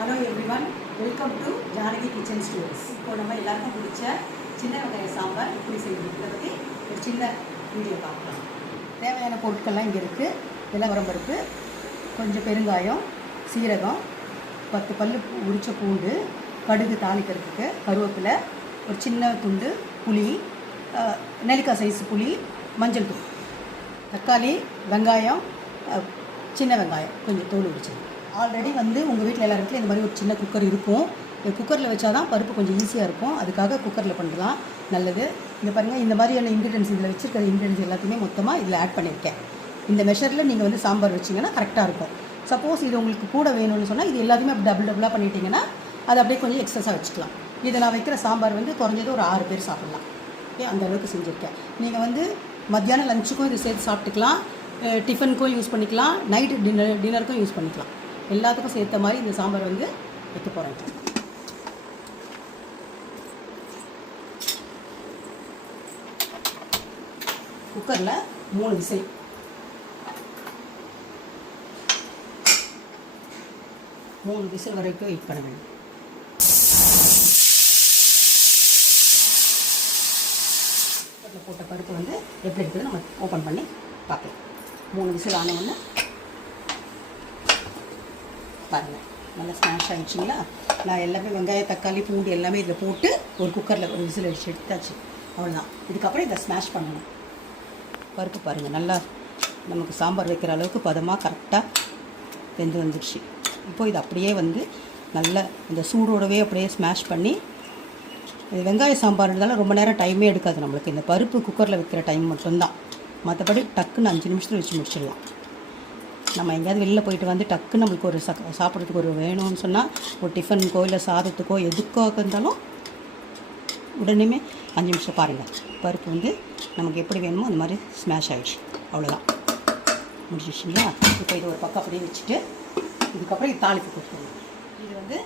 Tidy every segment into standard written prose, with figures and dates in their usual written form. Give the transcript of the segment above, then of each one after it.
Hello everyone, welcome to Janaki kitchen stores. இப்போ நம்ம எல்லாருக்கும் பிடிச்ச சின்ன வெங்காய சாம்பார் எப்படி செய்யறது இதை பற்றி ஒரு சின்ன வீடியோ பார்க்கலாம். தேவையான பொருட்கள்லாம் இங்கே இருக்குது. நிலவரம் பருப்பு, கொஞ்சம் பெருங்காயம், சீரகம், 10 பல் உரிச்ச பூண்டு, கடுகு தாளிக்கிறதுக்கு, கருவேப்பிலை, ஒரு சின்ன துண்டு புளி, நெல்லிக்காய் சைஸ் புளி, மஞ்சள் தூள், தக்காளி, வெங்காயம், சின்ன வெங்காயம் கொஞ்சம் தோல் உரிச்சது. ஆல்ரெடி உங்கள் வீட்டில் எல்லா இடத்துலையும் இந்த மாதிரி ஒரு சின்ன குக்கர் இருக்கும். குக்கரில் வச்சா தான் பருப்பு கொஞ்சம் ஈஸியாக இருக்கும். அதுக்காக குக்கரில் பண்ணலாம், நல்லது. இந்த பாருங்கள், இந்த மாதிரியான இன்க்ரீடியன்ஸ் இதில் வச்சுருக்கிற இன்க்ரீடியன்ஸ் எல்லாத்தையுமே மொத்தமாக இதில் ஆட் பண்ணியிருக்கேன். இந்த மெஷரில் நீங்கள் சாம்பார் வச்சிங்கன்னா கரெக்டாக இருக்கும். சப்போஸ் இது உங்களுக்கு கூட வேணும்னு சொன்னால் இது எல்லாத்தையுமே அப்படி டபுளாக பண்ணிட்டீங்கன்னா அது அப்படியே கொஞ்சம் எக்ஸஸாக வச்சுக்கலாம். இதை நான் வைக்கிற சாம்பார் குறைஞ்சது ஒரு 6 பேர் சாப்பிட்லாம். அந்த அளவுக்கு செஞ்சுருக்கேன். நீங்கள் மத்தியானம் லஞ்சுக்கும் இது சேர்த்து சாப்பிட்டுக்கலாம், டிஃபனுக்கும் யூஸ் பண்ணிக்கலாம், நைட்டு டின்னருக்கும் யூஸ் பண்ணிக்கலாம். எல்லாத்துக்கும் சேர்த்த மாதிரி இந்த சாம்பார் வைக்க போகிறேன். குக்கரில் 3 விசில். வரைக்கும் வெயிட் பண்ண வேண்டும். குக்கரில் போட்ட பருப்பு எப்படி இருக்குது நம்ம ஓப்பன் பண்ணி பார்க்கலாம். 3 விசில் ஆன உடனே பாருங்கள், நல்லா ஸ்மாஷ் ஆகிடுச்சிங்களா. நான் எல்லாமே வெங்காயம், தக்காளி, பூண்டு எல்லாமே இதில் போட்டு ஒரு குக்கரில் ஒரு விசில் அடித்து எடுத்தாச்சு. அவ்வளோதான். இதுக்கப்புறம் இதை ஸ்மாஷ் பண்ணணும். பருப்பு பாருங்கள், நல்லா நமக்கு சாம்பார் வைக்கிற அளவுக்கு பதமாக கரெக்டாக வெந்து வந்துடுச்சு. இப்போது இது அப்படியே நல்லா இந்த சூடோடவே அப்படியே ஸ்மாஷ் பண்ணி, இது வெங்காய சாம்பார் இருந்தாலும் ரொம்ப நேரம் டைமே எடுக்காது நம்மளுக்கு. இந்த பருப்பு குக்கரில் வைக்கிற டைம் மட்டும்தான். மற்றபடி டக்குன்னு 5 நிமிஷத்தில் வச்சு முடிச்சிடலாம். நம்ம எங்கேயாவது வெளியில் போயிட்டு டக்குன்னு நம்மளுக்கு ஒரு சாப்பிட்றதுக்கு ஒரு வேணும்னு சொன்னால், ஒரு டிஃபனுக்கோ இல்லை சாதத்துக்கோ எதுக்கோ இருந்தாலும் உடனேமே 5 நிமிஷம் பாருங்கள். பருப்பு நமக்கு எப்படி வேணுமோ அந்த மாதிரி ஸ்மாஷ் ஆகிடுச்சு. அவ்வளோதான், முடிச்சிடுச்சிங்களா. இப்போ இது ஒரு பக்கம் அப்படியே வச்சுட்டு இதுக்கப்புறம் இது தாளிப்பு கொடுத்துருவோம். இது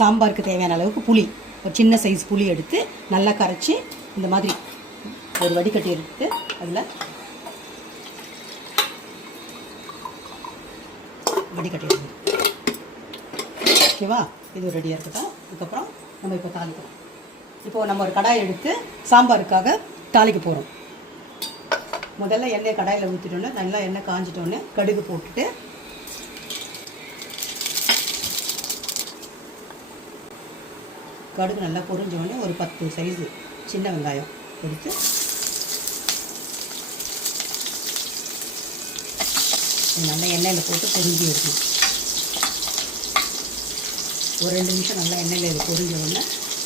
சாம்பாருக்கு தேவையான அளவுக்கு புளி, ஒரு சின்ன சைஸ் புளி எடுத்து நல்லா கரைச்சி இந்த மாதிரி ஒரு வடிகட்டி எடுத்து அதில் வடிகட்டிடுங்க. ஓகேவா, இது ரெடியாக இருக்கட்டும். இதுக்கப்புறம் நம்ம இப்போ தாளிக்கலாம். இப்போது நம்ம ஒரு கடாய் எடுத்து சாம்பாருக்காக தாளிக்க போகிறோம். முதல்ல எண்ணெய் கடாயில் ஊற்றிட்டோன்னே, நல்லா எண்ணெய் காஞ்சிட்டோன்னே கடுகு போட்டுட்டு, கடுகு நல்லா பொரிஞ்சோடனே ஒரு 10 சைஸு சின்ன வெங்காயம் எடுத்து நல்லா எண்ணெயில் போட்டு பொரிஞ்சு எடுக்கணும். ஒரு 2 நிமிஷம் நல்லா எண்ணெயில் இது பொரிஞ்ச உடனே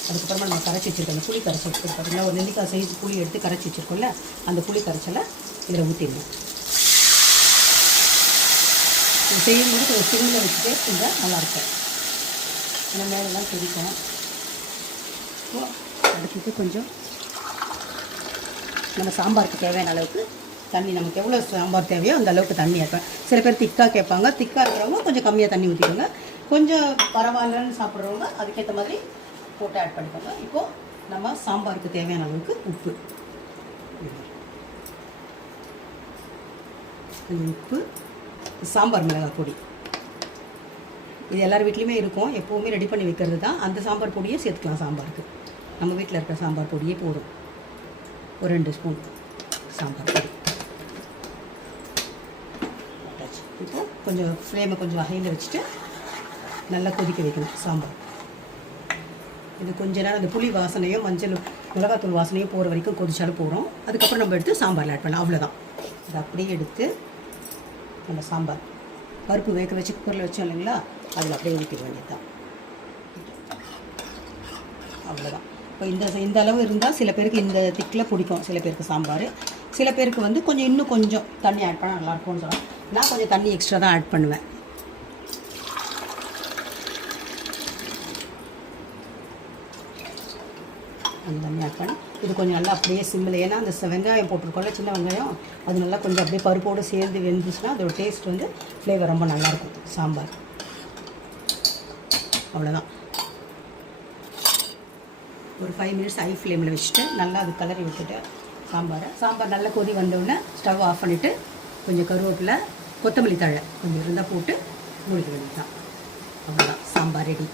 அதுக்கப்புறமா நம்ம கரைச்சி வச்சுருக்கோம். புளி கரைச்சி வச்சுருக்கோம் பார்த்தீங்கன்னா, ஒரு நெல்லிக்காய் சைஸ் புளி எடுத்து கரைச்சி வச்சுருக்கோம்ல, அந்த புளி கரைச்சலை இதில் ஊற்றிடணும். இது செய்யும்போது கொஞ்சம் சிம்மில் வச்சுட்டே செஞ்சால் நல்லாயிருக்கும். இந்த மேலெல்லாம் கொதிக்கும். அடுத்தது கொஞ்சம் நம்ம சாம்பாருக்கு தேவையான அளவுக்கு தண்ணி, நமக்கு எவ்வளோ சாம்பார் தேவையோ அந்த அளவுக்கு தண்ணி ஆட். சில பேர் திக்காக கேட்பாங்க. திக்காக இருக்கிறவங்க கொஞ்சம் கம்மியாக தண்ணி ஊற்றிக்கோங்க. கொஞ்சம் பரவாயில்லன்னு சாப்பிட்றவங்க அதுக்கேற்ற மாதிரி போட்டு ஆட் பண்ணிக்கோங்க. இப்போது நம்ம சாம்பாருக்கு தேவையான அளவுக்கு உப்பு, சாம்பார் மிளகாய் பொடி, இது எல்லார் வீட்லேயுமே இருக்கும், எப்போவுமே ரெடி பண்ணி வைக்கிறது தான். அந்த சாம்பார் பொடியே சேர்த்துக்கலாம் சாம்பாருக்கு. நம்ம வீட்டில் இருக்கிற சாம்பார் பொடியே போதும். ஒரு 2 ஸ்பூன் சாம்பார் பொடி. இப்போ கொஞ்சம் ஃப்ளேமை கொஞ்சம் ஹையில் வச்சுட்டு நல்லா கொதிக்க வைக்கணும் சாம்பார். இது கொஞ்ச நேரம் அந்த புளி வாசனையும் மஞ்சள் மிளகாத்தூள் வாசனையும் போகிற வரைக்கும் கொதிச்சாலும் போகிறோம். அதுக்கப்புறம் நம்ம எடுத்து சாம்பாரில் ஆட் பண்ணலாம். அவ்வளோதான். இது அப்படியே எடுத்து நம்ம சாம்பார் பருப்பு வேக வச்சு குக்கரில் வச்சோம் இல்லைங்களா, அதில் அப்படியே ஊற்றிட வேண்டியது தான். அவ்வளோதான். இப்போ இந்த அளவு இருந்தால் சில பேருக்கு இந்த திக்கில் பிடிக்கும், சில பேருக்கு சாம்பார். சில பேருக்கு கொஞ்சம் இன்னும் கொஞ்சம் தண்ணி ஆட் பண்ணால் நல்லாயிருக்கும்னு சொல்லலாம். நான் கொஞ்சம் தண்ணி எக்ஸ்ட்ரா தான் ஆட் பண்ணுவேன். அந்த தண்ணி ஆட் பண்ணி இது கொஞ்சம் நல்லா அப்படியே சிம்மில், ஏன்னா அந்த வெங்காயம் போட்டிருக்கோம்ல, சின்ன வெங்காயம், அது நல்லா கொஞ்சம் அப்படியே பருப்போடு சேர்ந்து வெந்துச்சுன்னா அதோட டேஸ்ட் ஃப்ளேவர் ரொம்ப நல்லாயிருக்கும் சாம்பார். அவ்வளோதான். ஒரு 5 மினிட்ஸ் ஹை ஃப்ளேமில் வச்சுட்டு நல்லா அது கலரி விட்டுட்டு சாம்பார் நல்லா கொதி வந்தோடனே ஸ்டவ் ஆஃப் பண்ணிவிட்டு கொஞ்சம் கருவேப்பிலை, கொத்தமல்லி தழை கொஞ்சம் இருந்தால் போட்டு மூடிக்க வேண்டியது தான். அவ்வளோதான். சாம்பார் ரெடி.